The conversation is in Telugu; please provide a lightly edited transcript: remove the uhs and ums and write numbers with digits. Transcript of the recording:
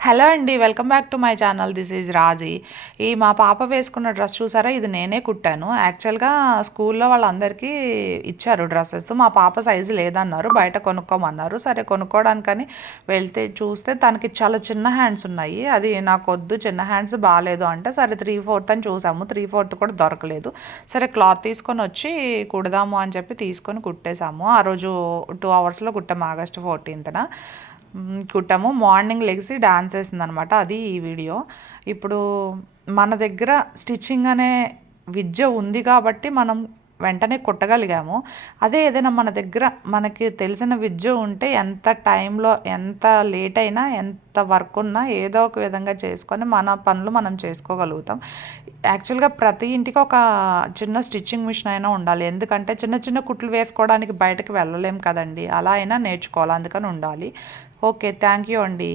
హలో అండి. Welcome back to my channel. This is Raji. మా పాప వేసుకున్న డ్రెస్ చూసారా? ఇది నేనే కుట్టాను. యాక్చువల్‌గా స్కూల్లో వాళ్ళందరికీ ఇచ్చారు డ్రెసెస్. మా పాప సైజు లేదన్నారు. బయట కొనుక్కోమన్నారు. సరే కొనుక్కోవడానికని వెళ్తే చూస్తే తనకి చాలా చిన్న హ్యాండ్స్ ఉన్నాయి. అది నాకొద్దు, చిన్న హ్యాండ్స్ బాలేదు అంటే సరే 3/4 అని చూసాము. 3/4 కూడా దొరకలేదు. సరే క్లాత్ తీసుకొని వచ్చి కుడదాము అని చెప్పి తీసుకొని కుట్టేసాము. ఆ రోజు 2 అవర్స్‌లో కుట్టాము. ఆగస్ట్ 14న కుట్టాము. మార్నింగ్ లెగిసి డాన్స్ వేసిందనమాట. అది ఈ వీడియో. ఇప్పుడు మన దగ్గర స్టిచ్చింగ్ అనే విద్య ఉంది కాబట్టి మనం వెంటనే కుట్టగలిగాము. అదే ఏదైనా మన దగ్గర మనకి తెలిసిన విద్య ఉంటే ఎంత టైంలో ఎంత లేట్ అయినా ఎంత వర్క్ ఉన్నా ఏదో ఒక విధంగా చేసుకొని మన పనులు మనం చేసుకోగలుగుతాం. యాక్చువల్గా ప్రతి ఇంటికి ఒక చిన్న స్టిచ్చింగ్ మిషన్ అయినా ఉండాలి. ఎందుకంటే చిన్న చిన్న కుట్లు వేసుకోవడానికి బయటకు వెళ్ళలేం కదండి. అలా అయినా నేర్చుకోవాలి, అందుకని ఉండాలి. ఓకే, థ్యాంక్ యూ అండి.